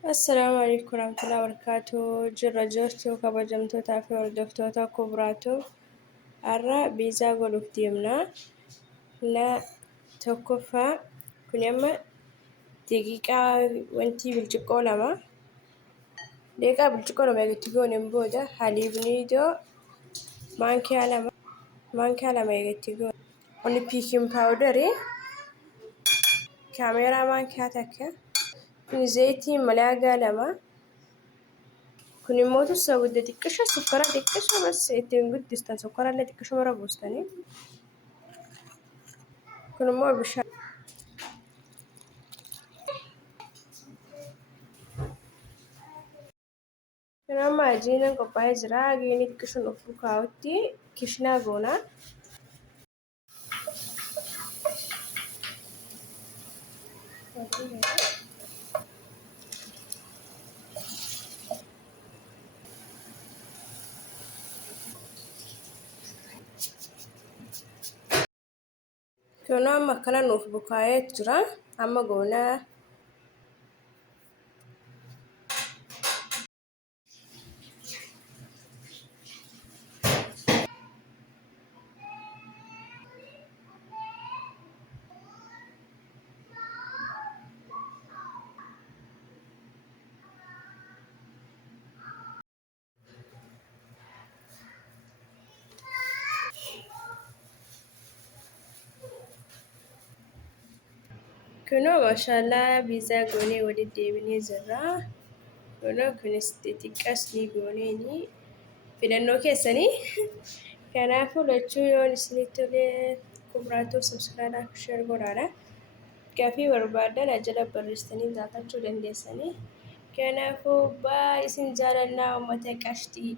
Assalaamu alaikum warahmatullahi wabarakatuh. Jirra jirtu kabajamtootaa fi hordoftoota kubraatu har'a biizaa godhuuf deemnaa. Na tokkoffaa kuni amma daqiiqaa wanti bilchiqqoo lama daqiiqaa bilchiqqoo lama eegatti gooneen booda haliibniidoo maankiyaa lama eegatti goone. Onni piikin paawudarii kaameeraa maankiyaa takka. Kun zayitiin malaagaa lama. Kun immoo sabudda xiqqisho sukkara xiqqisho bas ittiin guddistan sukkarallee xiqqisho mara buustanii. Kun immoo bishaan. Kun amma ajiinaan qophaa'ee jira. Ajiinni xiqqishoon of bukaa'utti kishnaa goonaa. Kun amma akkana nuuf bukaa'ee jira. Amma goonaa. Kunoo maashaallah biizaa goonee walitti deebinee jirra. Kunoo kunis xixiqqas ni gooneeni filannoo keessanii. Kanaafuu lachuu yoon isinitti tolee kubraatoo sabskiraayib sheer godhaadha. Gaafii barbaadan jala barreessitanii gaafachuu dandeessanii. Kanaafuu isin jaalannaa uummata qashtii.